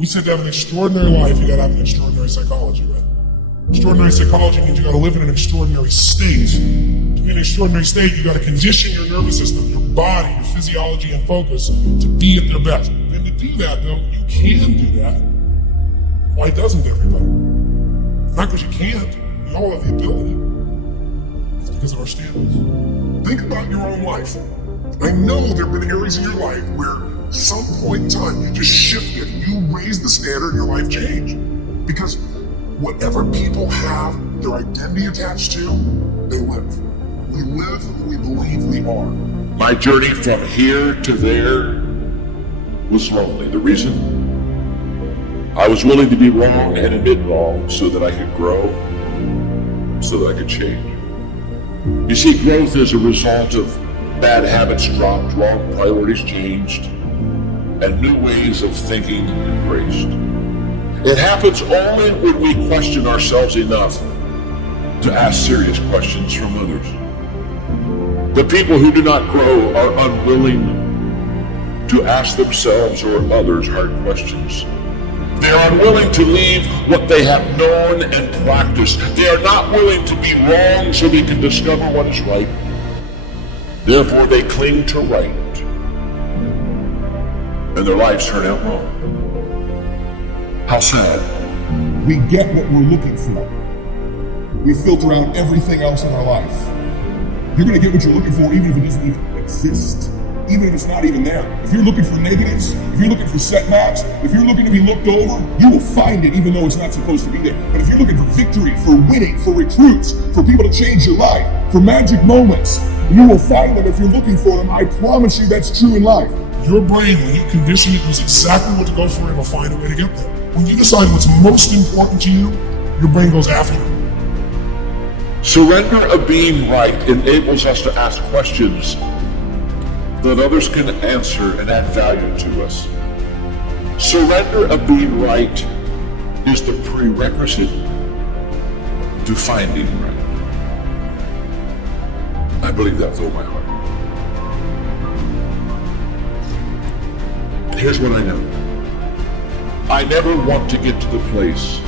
We said to have an extraordinary life, you gotta have an extraordinary psychology, right? Extraordinary psychology means you gotta live in an extraordinary state. To be in an extraordinary state, you gotta condition your nervous system, your body, your physiology and focus to be at their best. And to do that, though, you can do that. Why doesn't everybody? Not because you can't, we all have the ability. It's because of our standards. Think about your own life. I know there have been areas in your life where some point in time you just shifted, you raised the standard, your life changed. Because whatever people have their identity attached to, they live. We live who we believe we are. My journey from here to there was lonely. The reason? I was willing to be wrong and admit wrong so that I could grow, so that I could change. You see, growth is a result of bad habits dropped, wrong priorities changed, and new ways of thinking embraced. It happens only when we question ourselves enough to ask serious questions from others. The people who do not grow are unwilling to ask themselves or others hard questions. They are unwilling to leave what they have known and practiced. They are not willing to be wrong so they can discover what is right. Therefore, they cling to right, and their lives turn out wrong. How sad. We get what we're looking for. We filter out everything else in our life. You're going to get what you're looking for even if it doesn't even exist. Even if it's not even there. If you're looking for negatives, if you're looking for setbacks, if you're looking to be looked over, you will find it even though it's not supposed to be there. But if you're looking for victory, for winning, for recruits, for people to change your life, for magic moments, you will find them if you're looking for them. I promise you that's true in life. Your brain, when you condition it, knows exactly what to go for and will find a way to get there. When you decide what's most important to you, your brain goes after it. Surrender of being right enables us to ask questions that others can answer and add value to us. Surrender of being right is the prerequisite to finding right. I believe that with all my heart. Here's what I know. I never want to get to the place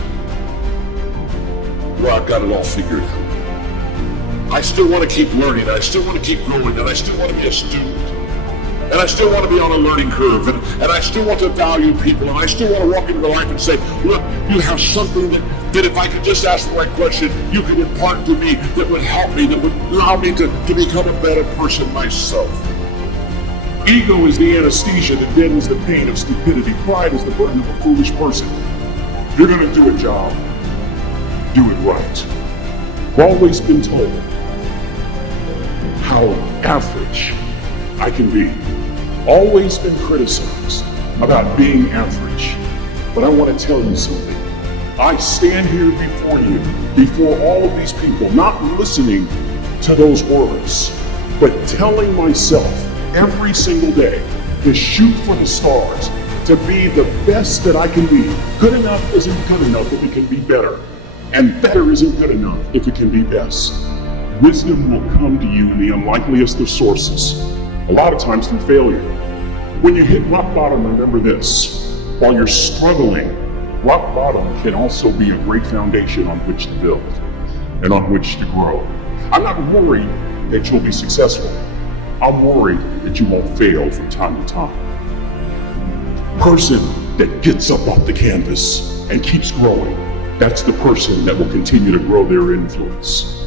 where I've got it all figured out. I still want to keep learning, I still want to keep growing, and I still want to be a student. And I still want to be on a learning curve, and I still want to value people, and I still want to walk into life and say, look, you have something that if I could just ask the right question, you could impart to me that would help me, that would allow me to become a better person myself. Ego is the anesthesia that deadens the pain of stupidity. Pride is the burden of a foolish person. If you're going to do a job, do it right. I've always been told how average I can be. Always been criticized about being average. But I want to tell you something. I stand here before you, before all of these people, not listening to those words, but telling myself every single day to shoot for the stars, to be the best that I can be. Good enough isn't good enough if it can be better. And better isn't good enough if it can be best. Wisdom will come to you in the unlikeliest of sources, a lot of times through failure. When you hit rock bottom, remember this. While you're struggling, rock bottom can also be a great foundation on which to build and on which to grow. I'm not worried that you'll be successful. I'm worried that you won't fail from time to time. Person that gets up off the canvas and keeps growing, that's the person that will continue to grow their influence.